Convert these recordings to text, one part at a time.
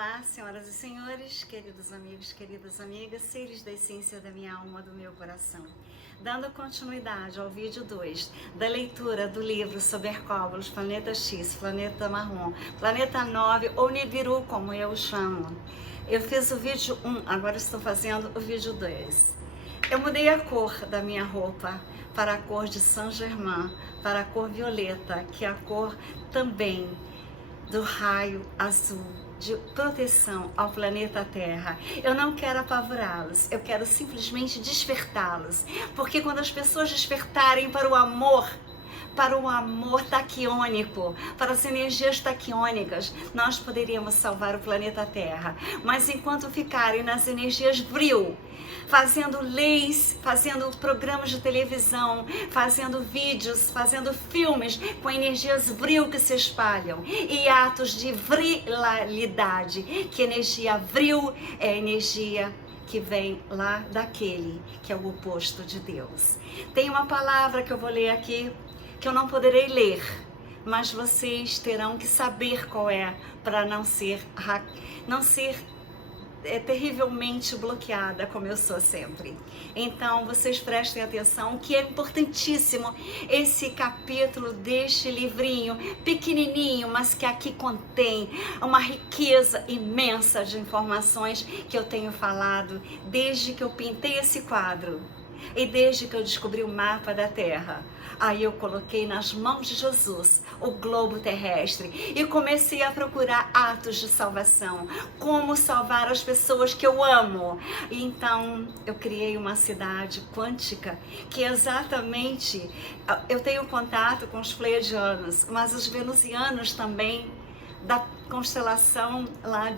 Olá, senhoras e senhores, queridos amigos, queridas amigas, seres da essência da minha alma, do meu coração. Dando continuidade ao vídeo 2 da leitura do livro sobre Hercóbulos, Planeta X, Planeta Marrom, Planeta 9 ou Nibiru, como eu chamo. Eu fiz o vídeo 1, agora estou fazendo o vídeo 2. Eu mudei a cor da minha roupa para a cor de Saint Germain, para a cor violeta, que é a cor também do raio azul, de proteção ao planeta Terra. Eu não quero apavorá-los, eu quero simplesmente despertá-los, porque quando as pessoas despertarem para o amor taquiônico, para as energias taquiônicas, nós poderíamos salvar o planeta Terra. Mas enquanto ficarem nas energias vril, fazendo leis, fazendo programas de televisão, fazendo vídeos, fazendo filmes com energias vril que se espalham e atos de virilidade, que energia vril é energia que vem lá daquele que é o oposto de Deus. Tem uma palavra que eu vou ler aqui, que eu não poderei ler, mas vocês terão que saber qual é, para não ser terrivelmente bloqueada, como eu sou sempre. Então, vocês prestem atenção, que é importantíssimo esse capítulo deste livrinho, pequenininho, mas que aqui contém uma riqueza imensa de informações que eu tenho falado desde que eu pintei esse quadro e desde que eu descobri o mapa da Terra. Aí eu coloquei nas mãos de Jesus o globo terrestre e comecei a procurar atos de salvação, como salvar as pessoas que eu amo. E então eu criei uma cidade quântica que exatamente, eu tenho contato com os pleiadianos, mas os venusianos também, da constelação lá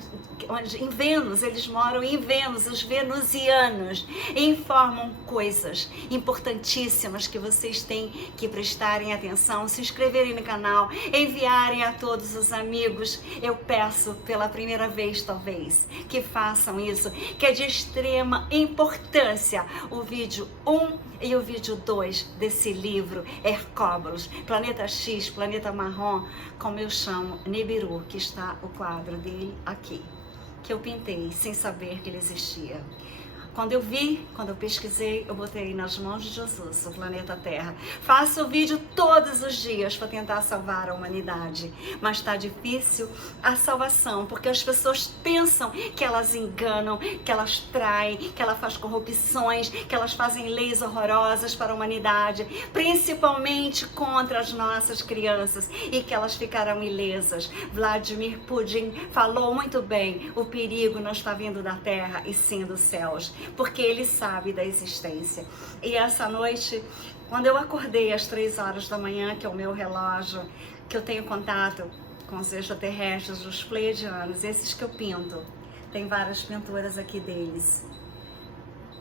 em Vênus, eles moram em Vênus, os venusianos, e informam coisas importantíssimas que vocês têm que prestarem atenção, se inscreverem no canal, enviarem a todos os amigos. Eu peço pela primeira vez, talvez, que façam isso, que é de extrema importância o vídeo 1 e o vídeo 2 desse livro, Hercóbulos, Planeta X, Planeta Marrom, como eu chamo, Nibiru, que está o quadro dele aqui, que eu pintei sem saber que ele existia. Quando eu pesquisei, eu botei nas mãos de Jesus, o planeta Terra. Faço o vídeo todos os dias para tentar salvar a humanidade, mas está difícil a salvação, porque as pessoas pensam que elas enganam, que elas traem, que elas fazem corrupções, que elas fazem leis horrorosas para a humanidade, principalmente contra as nossas crianças, e que elas ficarão ilesas. Vladimir Putin falou muito bem, o perigo não está vindo da Terra e sim dos céus, porque ele sabe da existência. E essa noite, quando eu acordei às 3 horas da manhã, que é o meu relógio, que eu tenho contato com os extraterrestres, os pleiadianos, esses que eu pinto, tem várias pinturas aqui deles.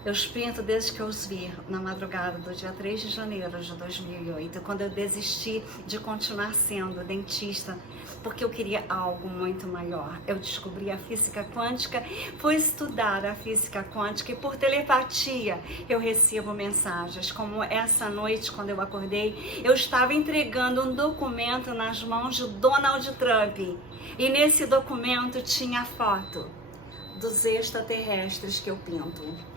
Eu os pinto desde que eu os vi na madrugada do dia 3 de janeiro de 2008, quando eu desisti de continuar sendo dentista, porque eu queria algo muito maior. Eu descobri a física quântica, fui estudar a física quântica e por telepatia eu recebo mensagens, como essa noite quando eu acordei, eu estava entregando um documento nas mãos de Donald Trump e nesse documento tinha a foto dos extraterrestres que eu pinto.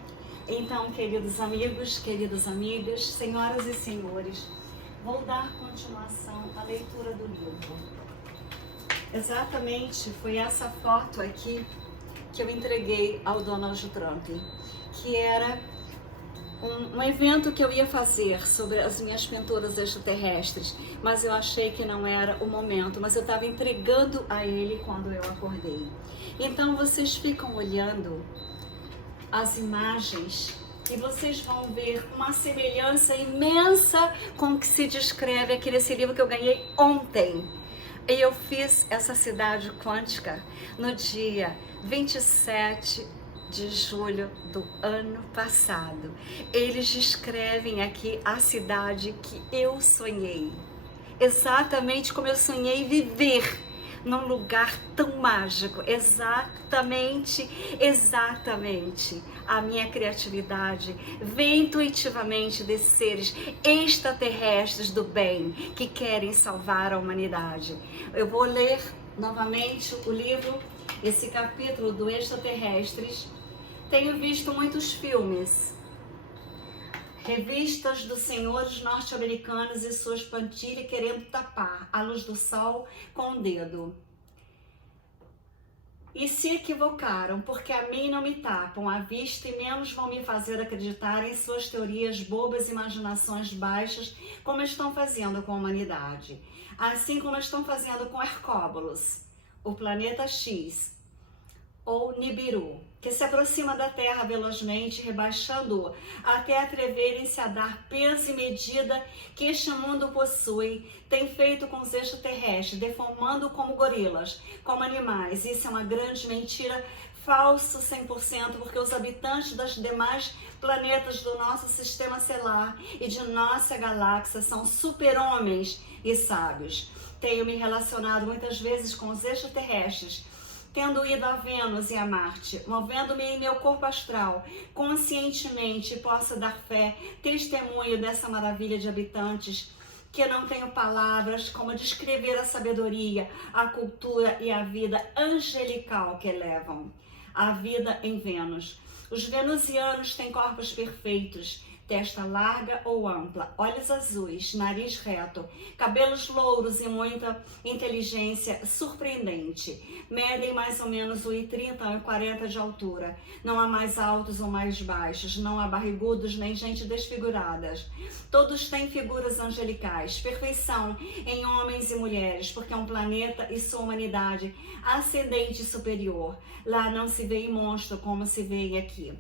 Então, queridos amigos, queridas amigas, senhoras e senhores, vou dar continuação à leitura do livro. Exatamente, foi essa foto aqui que eu entreguei ao Donald Trump, que era um evento que eu ia fazer sobre as minhas pinturas extraterrestres, mas eu achei que não era o momento, mas eu estava entregando a ele quando eu acordei. Então, vocês ficam olhando as imagens e vocês vão ver uma semelhança imensa com o que se descreve aqui nesse livro que eu ganhei ontem. E eu fiz essa cidade quântica no dia 27 de julho do ano passado. Eles descrevem aqui a cidade que eu sonhei, exatamente como eu sonhei viver num lugar tão mágico, exatamente, a minha criatividade vem intuitivamente desses seres extraterrestres do bem que querem salvar a humanidade. Eu vou ler novamente o livro esse capítulo do Extraterrestres, tenho visto muitos filmes, revistas dos senhores norte-americanos e suas plantilhas querendo tapar a luz do sol com o dedo. E se equivocaram, porque a mim não me tapam a vista e menos vão me fazer acreditar em suas teorias bobas, imaginações baixas, como estão fazendo com a humanidade. Assim como estão fazendo com Hercóbulos, o planeta X, ou Nibiru, que se aproxima da Terra velozmente, rebaixando-o até atreverem-se a dar peso e medida que este mundo possui, tem feito com os extraterrestres, deformando como gorilas, como animais. Isso é uma grande mentira, falso 100%, porque os habitantes das demais planetas do nosso sistema solar e de nossa galáxia são super-homens e sábios. Tenho me relacionado muitas vezes com os extraterrestres, tendo ido a Vênus e a Marte, movendo-me em meu corpo astral, conscientemente posso dar fé, testemunho dessa maravilha de habitantes, que não tenho palavras como descrever a sabedoria, a cultura e a vida angelical que levam. A vida em Vênus. Os venusianos têm corpos perfeitos, testa larga ou ampla, olhos azuis, nariz reto, cabelos louros e muita inteligência surpreendente. Medem mais ou menos 1,30 a 1,40 de altura. Não há mais altos ou mais baixos, não há barrigudos nem gente desfiguradas. Todos têm figuras angelicais, perfeição em homens e mulheres, porque é um planeta e sua humanidade ascendente e superior. Lá não se vê em monstro como se vê aqui.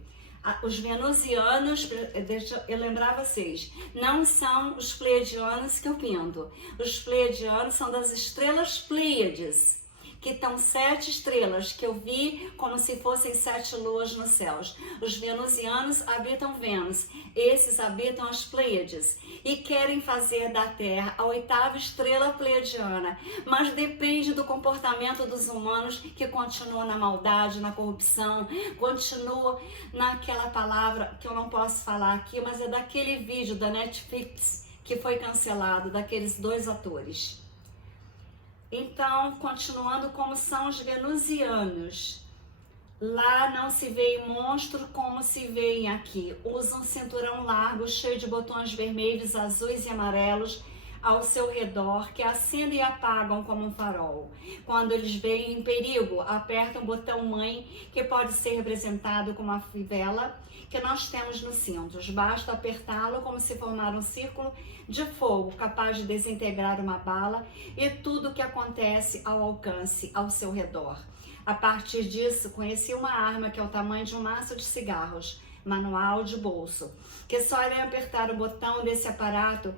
Os venusianos, deixa eu lembrar vocês, não são os pleiadianos que eu pinto. Os pleiadianos são das estrelas Pleiades, que estão 7 estrelas, que eu vi como se fossem 7 luas nos céus. Os venusianos habitam Vênus, esses habitam as Pleiades e querem fazer da Terra a 8ª estrela pleiadiana, mas depende do comportamento dos humanos, que continua na maldade, na corrupção, continua naquela palavra que eu não posso falar aqui, mas é daquele vídeo da Netflix que foi cancelado, daqueles 2 atores. Então, continuando como são os venusianos, lá não se vê em monstro como se vê aqui. Usam cinturão largo, cheio de botões vermelhos, azuis e amarelos ao seu redor, que acendem e apagam como um farol. Quando eles veem em perigo, apertam o botão mãe, que pode ser representado como a fivela que nós temos nos cintos. Basta apertá-lo como se formar um círculo de fogo, capaz de desintegrar uma bala e tudo o que acontece ao alcance ao seu redor. A partir disso, conheci uma arma que é o tamanho de um maço de cigarros, manual de bolso, que só irem apertar o botão desse aparato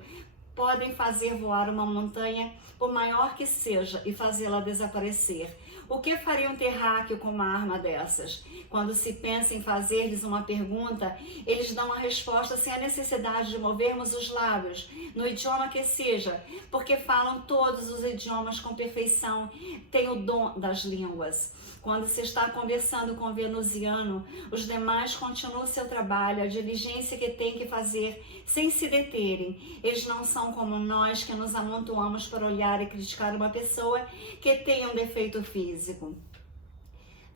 podem fazer voar uma montanha, por maior que seja, e fazê-la desaparecer. O que faria um terráqueo com uma arma dessas? Quando se pensa em fazer-lhes uma pergunta, eles dão a resposta sem a necessidade de movermos os lábios, no idioma que seja, porque falam todos os idiomas com perfeição, têm o dom das línguas. Quando se está conversando com o venusiano, os demais continuam seu trabalho, a diligência que tem que fazer, sem se deterem. Eles não são como nós, que nos amontoamos para olhar e criticar uma pessoa que tem um defeito físico.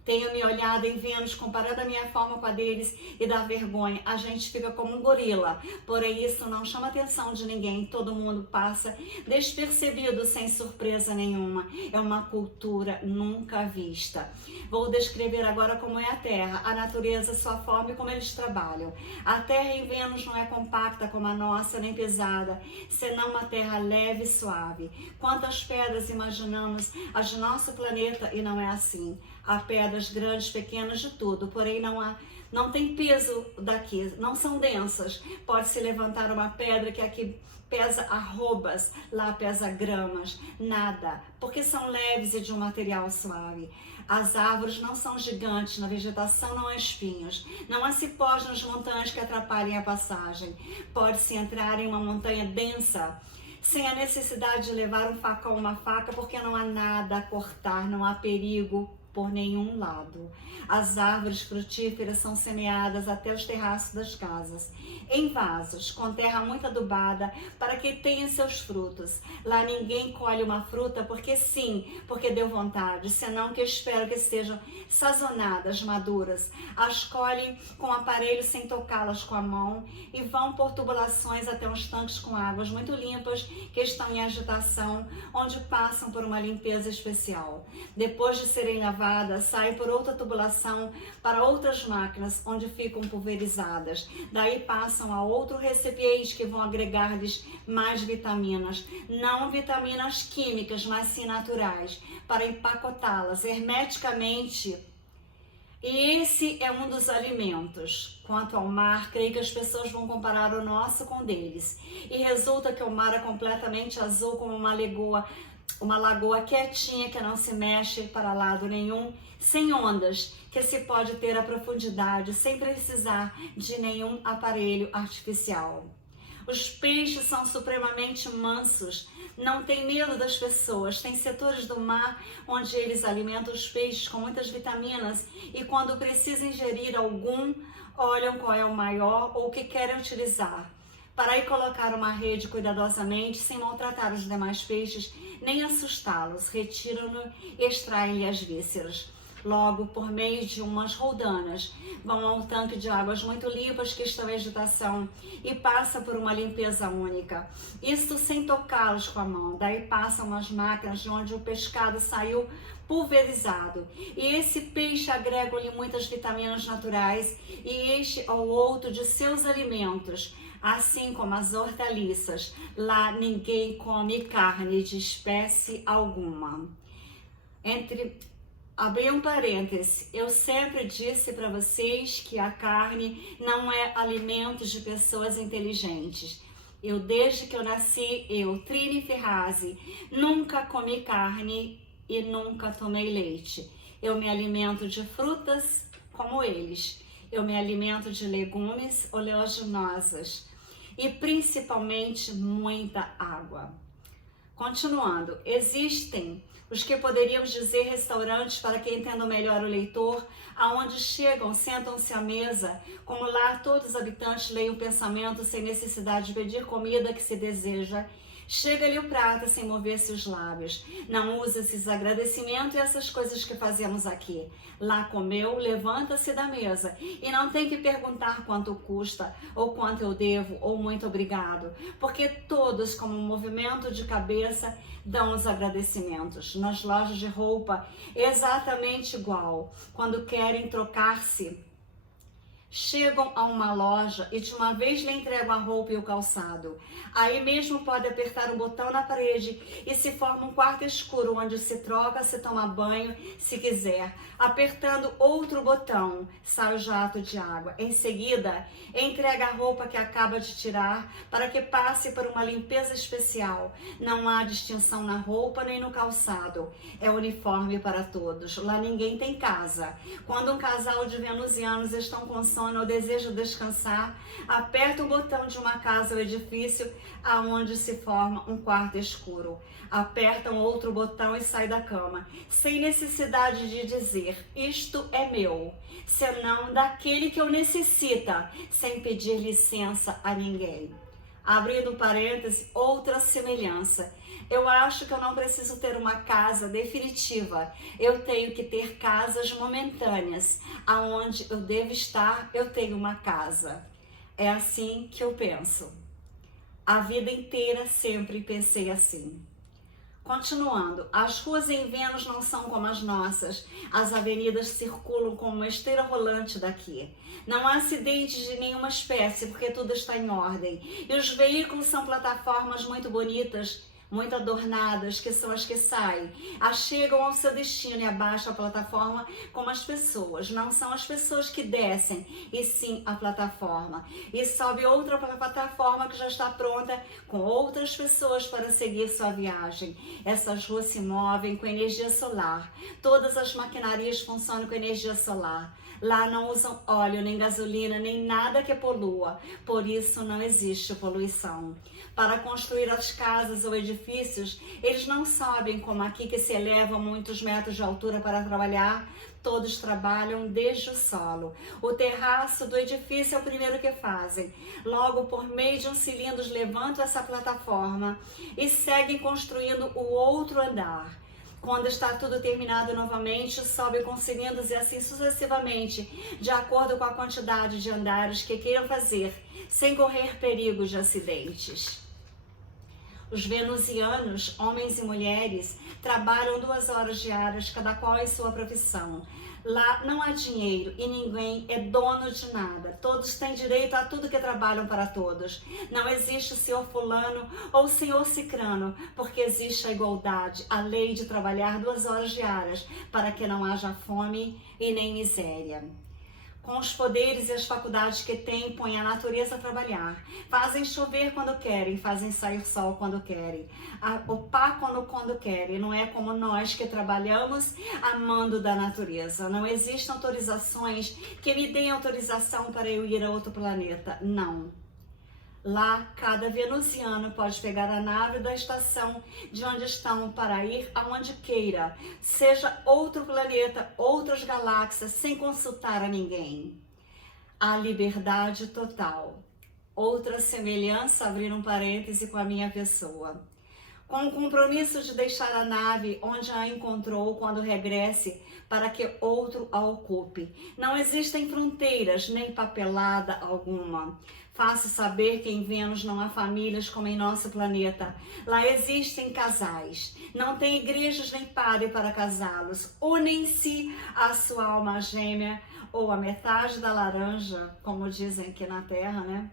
Tenho me olhado em Vênus, comparando a minha forma com a deles, e dá vergonha. A gente fica como um gorila, porém isso não chama a atenção de ninguém. Todo mundo passa despercebido, sem surpresa nenhuma. É uma cultura nunca vista. Vou descrever agora como é a Terra, a natureza, sua forma e como eles trabalham. A Terra em Vênus não é compacta como a nossa, nem pesada, senão uma terra leve e suave. Quantas pedras imaginamos as de nosso planeta, e não é assim. Há pedras grandes, pequenas, de tudo, porém não tem peso daqui, não são densas. Pode-se levantar uma pedra que aqui pesa arrobas, lá pesa gramas, nada, porque são leves e de um material suave. As árvores não são gigantes, na vegetação não há espinhos, não há cipós nas montanhas que atrapalhem a passagem. Pode-se entrar em uma montanha densa, sem a necessidade de levar um facão ou uma faca, porque não há nada a cortar, não há perigo. por nenhum lado. As árvores frutíferas são semeadas até os terraços das casas, em vasos, com terra muito adubada, para que tenha seus frutos. Lá ninguém colhe uma fruta porque sim, porque deu vontade, senão que espera que sejam sazonadas, maduras. As colhem com aparelho sem tocá-las com a mão e vão por tubulações até uns tanques com águas muito limpas que estão em agitação, onde passam por uma limpeza especial. Depois de serem lavadas, saem por outra tubulação para outras máquinas, onde ficam pulverizadas. Daí passam a outro recipiente que vão agregar-lhes mais vitaminas, não vitaminas químicas, mas sim naturais, para empacotá-las hermeticamente. E esse é um dos alimentos. Quanto ao mar, creio que as pessoas vão comparar o nosso com o deles. E resulta que o mar é completamente azul, como uma lagoa quietinha que não se mexe para lado nenhum, sem ondas, que se pode ter a profundidade sem precisar de nenhum aparelho artificial. Os peixes são supremamente mansos, não têm medo das pessoas. Tem setores do mar onde eles alimentam os peixes com muitas vitaminas e quando precisam ingerir algum, olham qual é o maior ou o que querem utilizar. Para aí colocar uma rede cuidadosamente, sem maltratar os demais peixes, nem assustá-los, retiram-no e extraem-lhe as vísceras. Logo, por meio de umas roldanas, vão a um tanque de águas muito limpas que estão em agitação e passa por uma limpeza única. Isto sem tocá-los com a mão. Daí passam umas máquinas de onde o pescado saiu pulverizado. E esse peixe agrega-lhe muitas vitaminas naturais e este ao outro de seus alimentos, assim como as hortaliças. Lá ninguém come carne de espécie alguma. Abri um parêntese, eu sempre disse para vocês que a carne não é alimento de pessoas inteligentes. Desde que eu nasci, Trini Ferrazzi, nunca comi carne e nunca tomei leite. Eu me alimento de frutas como eles. Eu me alimento de legumes oleaginosas e principalmente muita água. Continuando, existem os que poderíamos dizer restaurantes, para quem entenda melhor o leitor, aonde chegam, sentam-se à mesa, como lá todos os habitantes leem o pensamento sem necessidade de pedir comida que se deseja. Chega-lhe o prato sem mover-se os lábios. Não usa esses agradecimentos e essas coisas que fazemos aqui. Lá comeu, levanta-se da mesa e não tem que perguntar quanto custa, ou quanto eu devo, ou muito obrigado, porque todos, como um movimento de cabeça, dão os agradecimentos. Nas lojas de roupa, exatamente igual. Quando querem trocar-se, chegam a uma loja e de uma vez lhe entregam a roupa e o calçado. Aí mesmo pode apertar um botão na parede e se forma um quarto escuro onde se troca, se toma banho, se quiser. Apertando outro botão, sai o jato de água. Em seguida, entrega a roupa que acaba de tirar para que passe por uma limpeza especial. Não há distinção na roupa nem no calçado. É uniforme para todos. Lá ninguém tem casa. Quando um casal de venusianos estão com sono ou desejam descansar, aperta o botão de uma casa ou edifício aonde se forma um quarto escuro. Apertam outro botão e sai da cama, sem necessidade de dizer, isto é meu, senão daquele que o necessita, sem pedir licença a ninguém. Abrindo parênteses, outra semelhança. Eu acho que eu não preciso ter uma casa definitiva. Eu tenho que ter casas momentâneas. Aonde eu devo estar, eu tenho uma casa. É assim que eu penso. A vida inteira sempre pensei assim. Continuando, as ruas em Vênus não são como as nossas. As avenidas circulam como uma esteira rolante daqui. Não há acidentes de nenhuma espécie, porque tudo está em ordem. E os veículos são plataformas muito bonitas, muito adornadas, que são as que saem, chegam ao seu destino e abaixam a plataforma como as pessoas. Não são as pessoas que descem, e sim a plataforma. E sobe outra plataforma que já está pronta com outras pessoas para seguir sua viagem. Essas ruas se movem com energia solar. Todas as maquinarias funcionam com energia solar. Lá não usam óleo, nem gasolina, nem nada que polua. Por isso não existe poluição. Para construir as casas ou edifícios edifícios, eles não sabem como aqui que se elevam muitos metros de altura para trabalhar. Todos trabalham desde o solo. O terraço do edifício é o primeiro que fazem. Logo, por meio de um cilindro, levantam essa plataforma e seguem construindo o outro andar. Quando está tudo terminado novamente, sobe com cilindros e assim sucessivamente, de acordo com a quantidade de andares que queiram fazer, sem correr perigos de acidentes. Os venusianos, homens e mulheres, trabalham 2 horas diárias, cada qual em sua profissão. Lá não há dinheiro e ninguém é dono de nada. Todos têm direito a tudo que trabalham para todos. Não existe o senhor fulano ou o senhor cicrano, porque existe a igualdade, a lei de trabalhar 2 horas diárias, para que não haja fome e nem miséria. Com os poderes e as faculdades que têm, põem a natureza a trabalhar. Fazem chover quando querem, fazem sair sol quando querem. Opacam quando querem. Não é como nós que trabalhamos amando da natureza. Não existem autorizações que me deem autorização para eu ir a outro planeta. Não. Lá, cada venusiano pode pegar a nave da estação de onde estão para ir aonde queira, seja outro planeta, outras galáxias, sem consultar a ninguém. A liberdade total. Outra semelhança, abrir um parêntese, com a minha pessoa. Com o compromisso de deixar a nave onde a encontrou quando regresse, para que outro a ocupe. Não existem fronteiras, nem papelada alguma. Faço saber que em Vênus não há famílias como em nosso planeta. Lá existem casais. Não tem igrejas nem padre para casá-los. Unem-se à sua alma gêmea, ou a metade da laranja, como dizem aqui na Terra, né?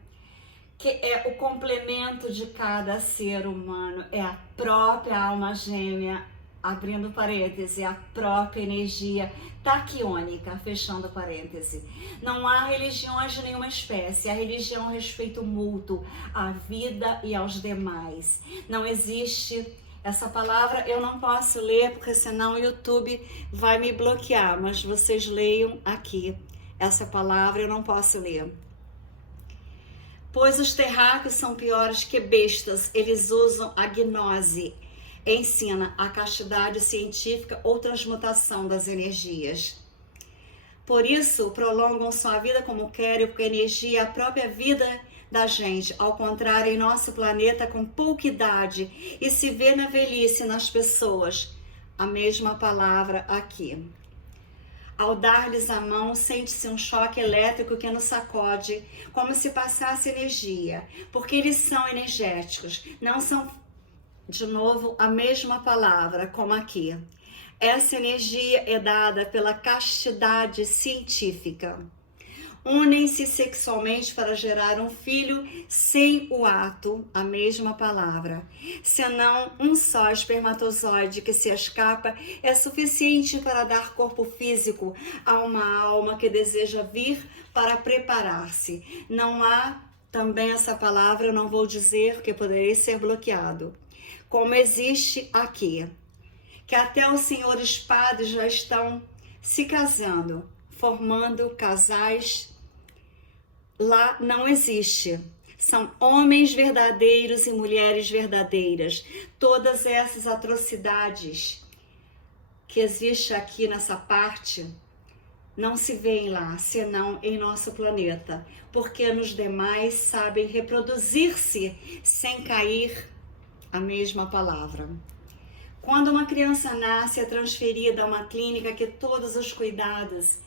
Que é o complemento de cada ser humano. É a própria alma gêmea, abrindo parêntese, a própria energia taquiônica, fechando parêntese. Não há religiões de nenhuma espécie. A religião é o respeito mútuo à vida e aos demais. Não existe essa palavra, eu não posso ler, porque senão o YouTube vai me bloquear, mas vocês leiam aqui. Essa palavra eu não posso ler. Pois os terráqueos são piores que bestas, eles usam a gnose, ensina a castidade científica ou transmutação das energias. Por isso, prolongam sua vida como querem, porque a energia é a própria vida da gente. Ao contrário, em nosso planeta, com pouca idade, e se vê na velhice nas pessoas, a mesma palavra aqui. Ao dar-lhes a mão, sente-se um choque elétrico que nos sacode, como se passasse energia, porque eles são energéticos, não são, de novo, a mesma palavra, como aqui. Essa energia é dada pela castidade científica. Unem-se sexualmente para gerar um filho sem o ato, a mesma palavra. Senão um só espermatozoide que se escapa é suficiente para dar corpo físico a uma alma que deseja vir para preparar-se. Não há também essa palavra, eu não vou dizer porque poderia ser bloqueado. Como existe aqui, que até os senhores padres já estão se casando, formando casais. Lá não existe. São homens verdadeiros e mulheres verdadeiras. Todas essas atrocidades que existem aqui nessa parte não se veem lá, senão em nosso planeta, porque nos demais sabem reproduzir-se sem cair a mesma palavra. Quando uma criança nasce, é transferida a uma clínica que todos os cuidados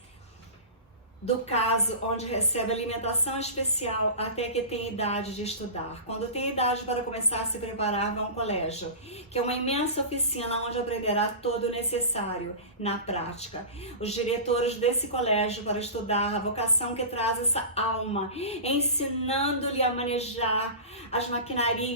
do caso, onde recebe alimentação especial até que tem idade de estudar. Quando tem idade para começar a se preparar, vai a um colégio, que é uma imensa oficina onde aprenderá todo o necessário na prática. Os diretores desse colégio para estudar a vocação que traz essa alma, ensinando-lhe a manejar as maquinarias